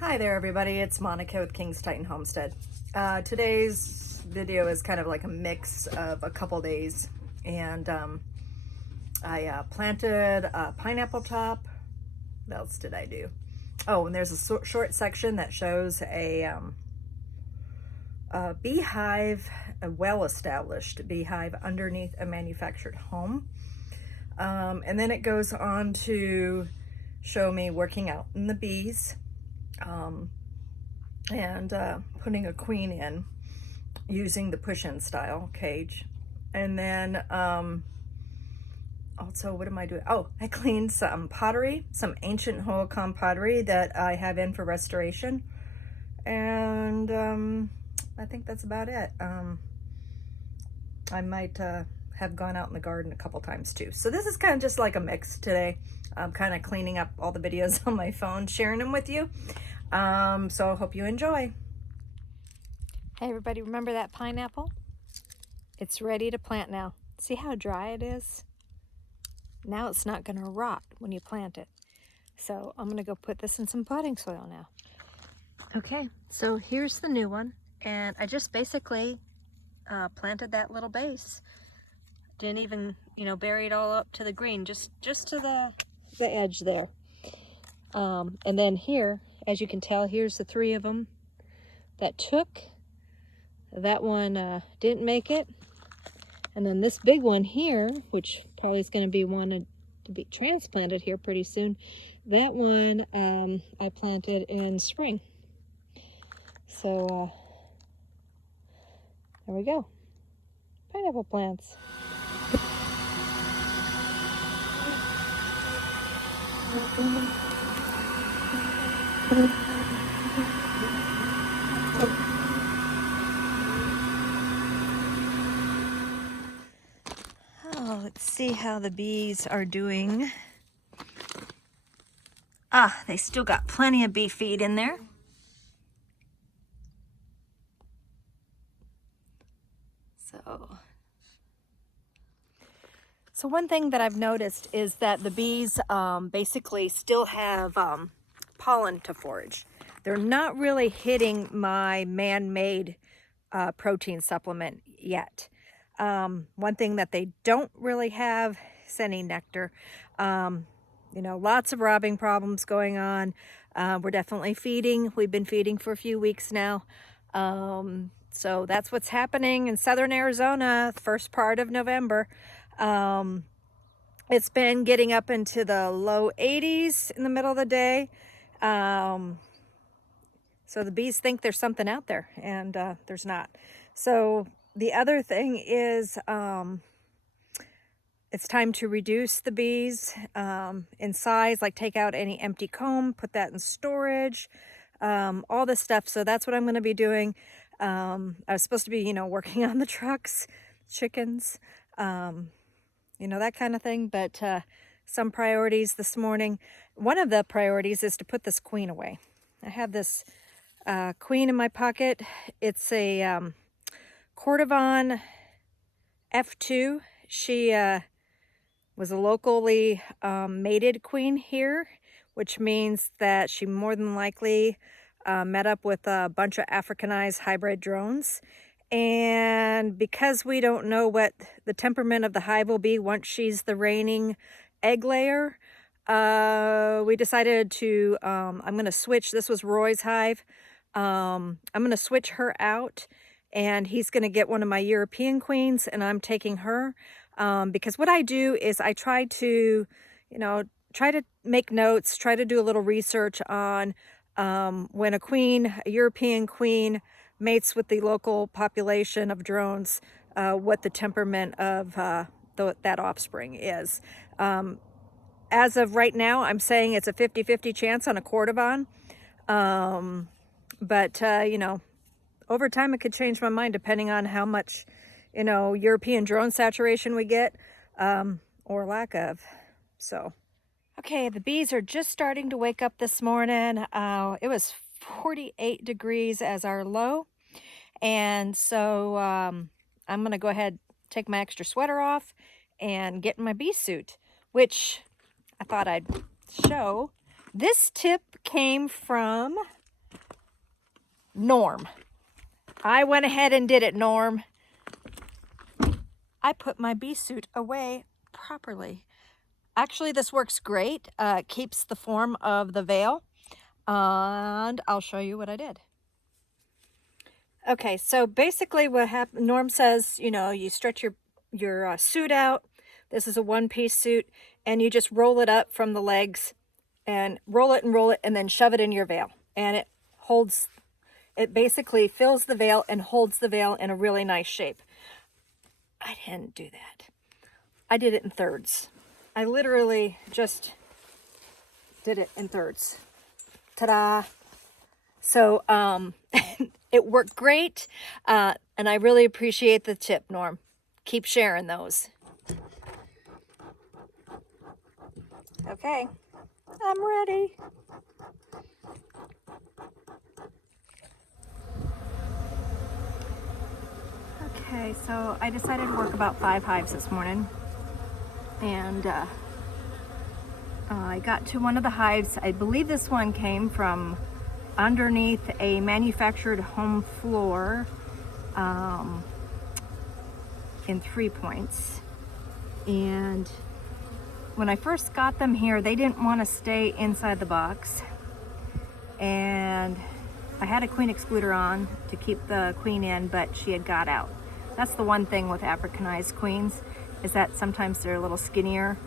Hi there everybody, it's Monica with King's Titan Homestead. Today's video is kind of like a mix of a couple days, and I planted a pineapple top. What else did I do? Oh, and there's a short section that shows a beehive, a well-established beehive underneath a manufactured home. And then it goes on to show me working out in the bees. And putting a queen in using the push-in style cage. And then also, what am I doing? Oh, I cleaned some pottery, some ancient Hohokam pottery that I have in for restoration. And I think that's about it. I might have gone out in the garden a couple times too. So this is kind of just like a mix today. I'm kind of cleaning up all the videos on my phone, sharing them with you. So I hope you enjoy. Hey everybody, remember that pineapple? It's ready to plant now. See how dry it is? Now it's not going to rot when you plant it. So I'm going to go put this in some potting soil now. Okay, so here's the new one. And I just basically planted that little base. Didn't even, bury it all up to the green, just to the edge there. And then here, as you can tell, here's the three of them that took. That one didn't make it. And then this big one here, which probably is going to be one to be transplanted here pretty soon, that one I planted in spring. So there we go. Pineapple plants. Oh, let's see how the bees are doing. They still got plenty of bee feed in there. So one thing that I've noticed is that the bees basically still have pollen to forage. They're not really hitting my man-made protein supplement yet. One thing that they don't really have is any nectar. Lots of robbing problems going on. We're definitely feeding. We've been feeding for a few weeks now. So that's what's happening in southern Arizona, the first part of November. It's been getting up into the low 80s in the middle of the day. So the bees think there's something out there, and there's not. So the other thing is it's time to reduce the bees in size, like take out any empty comb, put that in storage, all this stuff. So that's what I'm going to be doing. I was supposed to be, working on the trucks, chickens, that kind of thing. But some priorities this morning. One of the priorities is to put this queen away. I have this queen in my pocket. It's a Cordovan F2. She was a locally mated queen here, which means that she more than likely met up with a bunch of Africanized hybrid drones. And because we don't know what the temperament of the hive will be once she's the reigning egg layer, we decided to, I'm going to switch. This was Roy's hive. I'm going to switch her out, and he's going to get one of my European queens, and I'm taking her. Because what I do is I try to, try to make notes, try to do a little research on when a European queen mates with the local population of drones, what the temperament of that offspring is. As of right now, I'm saying it's a 50-50 chance on a Cordovan. But over time it could change my mind depending on how much, European drone saturation we get, or lack of. So, okay, the bees are just starting to wake up this morning. It was 48 degrees as our low. And so I'm going to go ahead, take my extra sweater off and get in my bee suit, which I thought I'd show. This tip came from Norm. I went ahead and did it, Norm. I put my bee suit away properly. Actually, this works great. Keeps the form of the veil. And I'll show you what I did. Okay, so basically what happened, Norm says, you know, you stretch your suit out. This is a one-piece suit, and you just roll it up from the legs and roll it, and then shove it in your veil. And it basically fills the veil and holds the veil in a really nice shape. I didn't do that. I did it in thirds. I literally just did it in thirds. Ta-da! So, it worked great, and I really appreciate the tip, Norm. Keep sharing those. Okay, I'm ready. Okay, so I decided to work about 5 hives this morning, and I got to one of the hives. I believe this one came from underneath a manufactured home floor in 3 points. And when I first got them here, they didn't want to stay inside the box, and I had a queen excluder on to keep the queen in, but she had got out. That's the one thing with Africanized queens, is that sometimes they're a little skinnier,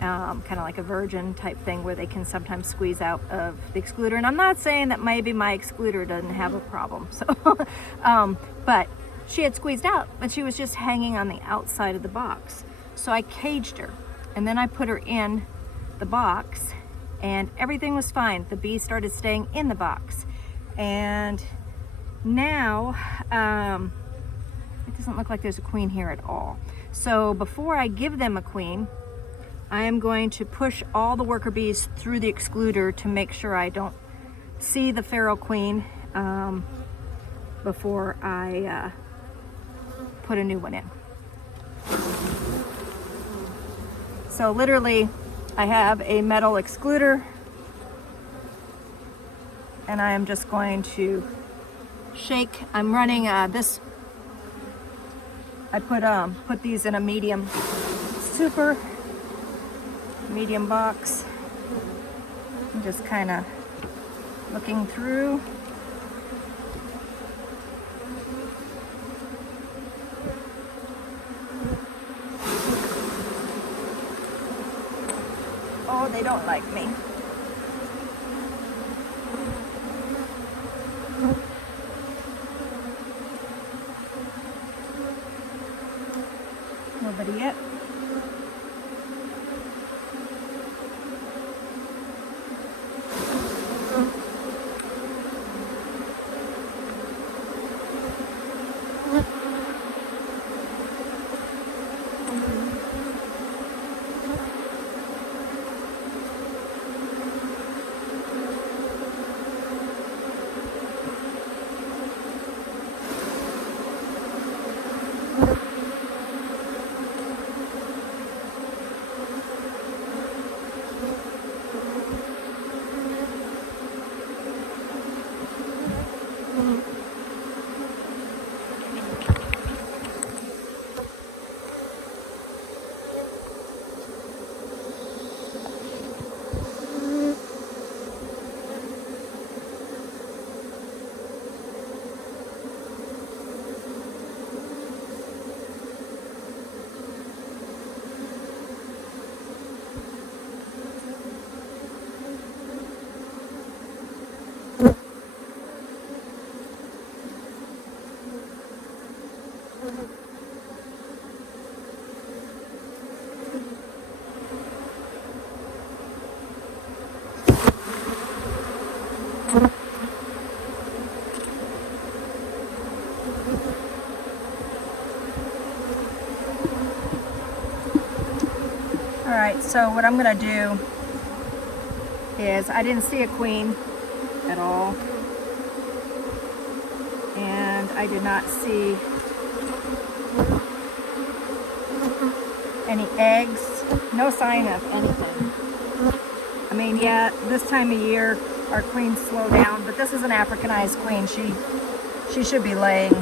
kind of like a virgin type thing, where they can sometimes squeeze out of the excluder. And I'm not saying that maybe my excluder doesn't have a problem, so but she had squeezed out, but she was just hanging on the outside of the box. So I caged her, and then I put her in the box, and everything was fine. The bees started staying in the box, and now it doesn't look like there's a queen here at all. So before I give them a queen, I am going to push all the worker bees through the excluder to make sure I don't see the feral queen before I put a new one in. So literally, I have a metal excluder, and I am just going to shake. I'm running this. I put these in a medium, super medium box. I'm just kind of looking through. Oh, they don't like me. Nobody yet. Alright, so what I'm going to do is, I didn't see a queen at all, and I did not see any eggs, no sign of anything. I mean, yeah, this time of year our queens slow down, but this is an Africanized queen. She should be laying.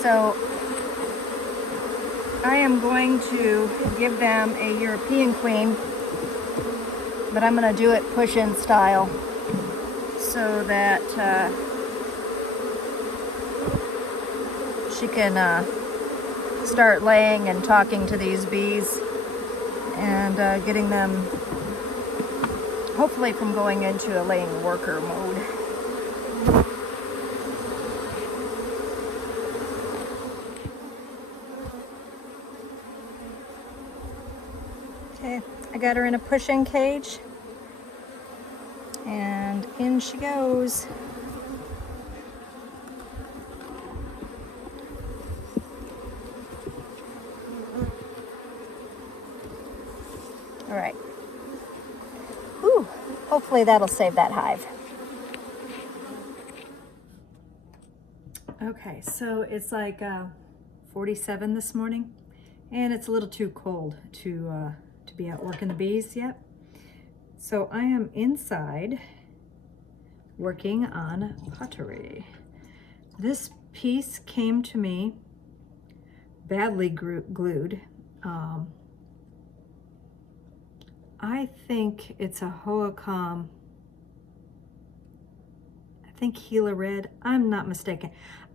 So I am going to give them a European queen, but I'm going to do it push-in style so that she can start laying and talking to these bees and getting them hopefully from going into a laying worker mode. Okay, I got her in a push-in cage and in she goes. All right. Whew. Hopefully that'll save that hive. Okay, so it's like 47 this morning, and it's a little too cold to be out working the bees yet. So I am inside working on pottery. This piece came to me badly glued. I think it's a Hoacom, I think Gila Red. I'm not mistaken.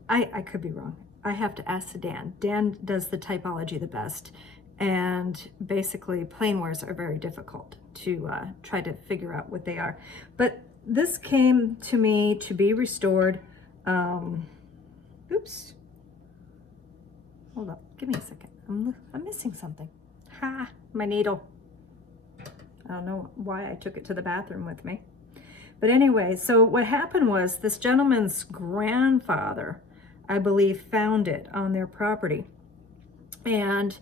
I could be wrong. I have to ask Dan. Dan does the typology the best. And basically plain wares are very difficult to try to figure out what they are. But this came to me to be restored. Oops. Hold up, give me a second. I'm missing something. Ha, my needle. I don't know why I took it to the bathroom with me. But anyway, so what happened was this gentleman's grandfather, I believe, found it on their property. And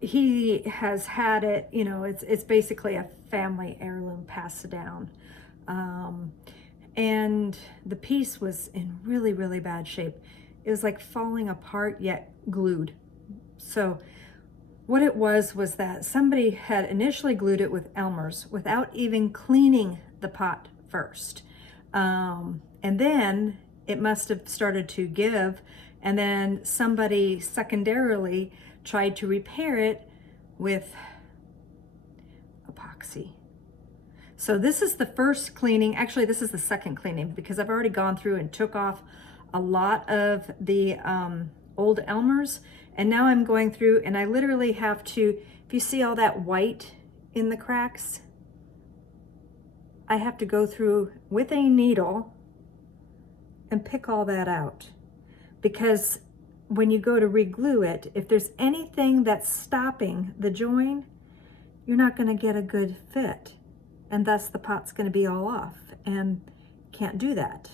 he has had it, you know, it's basically a family heirloom passed down. And the piece was in really, really bad shape. It was like falling apart yet glued. So what it was that somebody had initially glued it with Elmer's without even cleaning the pot first. And then it must have started to give, and then somebody secondarily tried to repair it with epoxy. So this is the first cleaning. Actually, this is the second cleaning because I've already gone through and took off a lot of the old Elmer's. And now I'm going through and I literally have to, if you see all that white in the cracks, I have to go through with a needle and pick all that out. Because when you go to reglue it, if there's anything that's stopping the join, you're not going to get a good fit. And thus the pot's going to be all off and can't do that.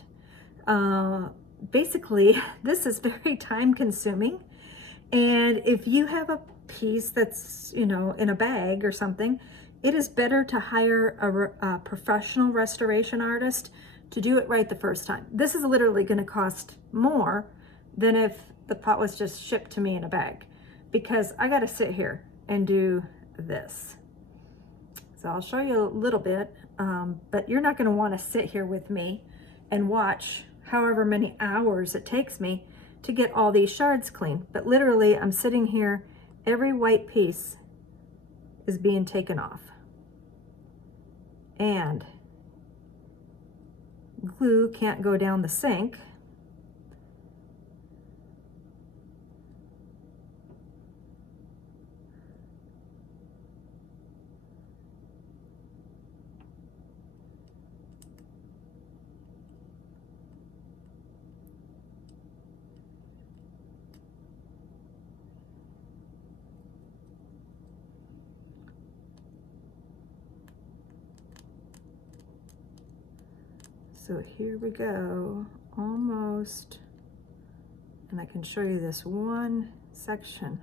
Basically, this is very time consuming. And if you have a piece that's, you know, in a bag or something, it is better to hire a professional restoration artist to do it right the first time. This is literally going to cost more than if the pot was just shipped to me in a bag, because I got to sit here and do this. So I'll show you a little bit, but you're not going to want to sit here with me and watch however many hours it takes me to get all these shards clean. But literally, I'm sitting here, every white piece is being taken off. And glue can't go down the sink. So here we go, almost, and I can show you this one section.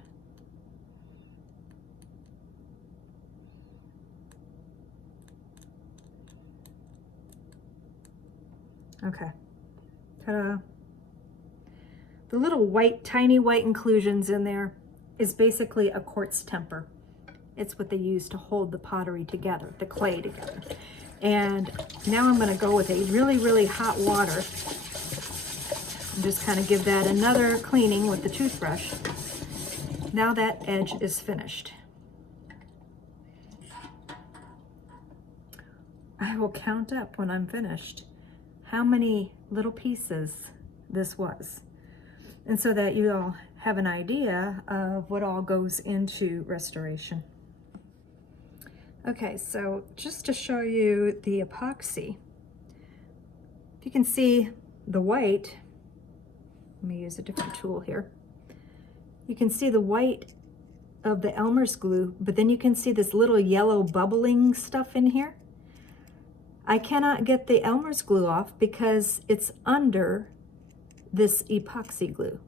Okay, ta-da. The little white, tiny white inclusions in there is basically a quartz temper. It's what they use to hold the pottery together, the clay together. And now I'm gonna go with a really, really hot water and just kind of give that another cleaning with the toothbrush. Now that edge is finished. I will count up when I'm finished how many little pieces this was. And so that you all have an idea of what all goes into restoration. Okay, so just to show you the epoxy, if you can see the white, let me use a different tool here. You can see the white of the Elmer's glue, but then you can see this little yellow bubbling stuff in here. I cannot get the Elmer's glue off because it's under this epoxy glue.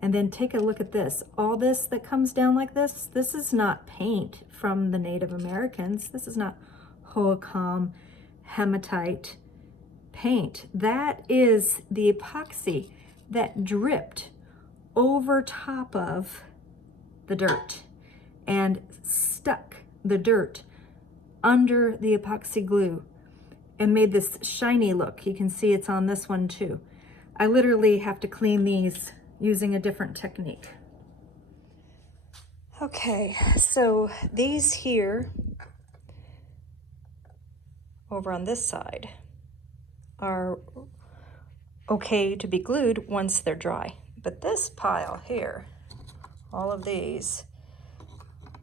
And then take a look at this. All this that comes down like this is not paint from the Native Americans. This is not Hohokam hematite paint. That is the epoxy that dripped over top of the dirt and stuck the dirt under the epoxy glue and made this shiny look. You can see it's on this one too. I literally have to clean these using a different technique. Okay, so these here over on this side are okay to be glued once they're dry. But this pile here, all of these,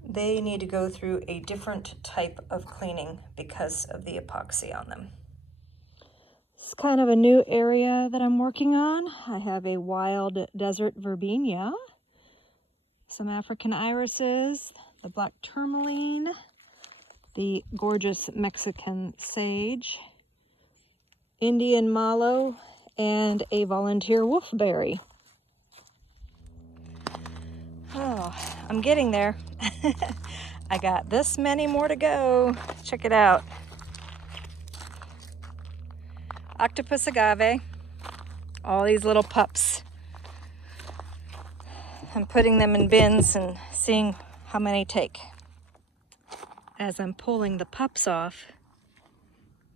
they need to go through a different type of cleaning because of the epoxy on them. It's kind of a new area that I'm working on. I have a wild desert verbena, some African irises, the black tourmaline, the gorgeous Mexican sage, Indian mallow, and a volunteer wolfberry. Oh, I'm getting there. I got this many more to go. Check it out. Octopus agave, all these little pups. I'm putting them in bins and seeing how many take. As I'm pulling the pups off,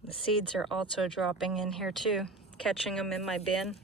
the seeds are also dropping in here too, catching them in my bin.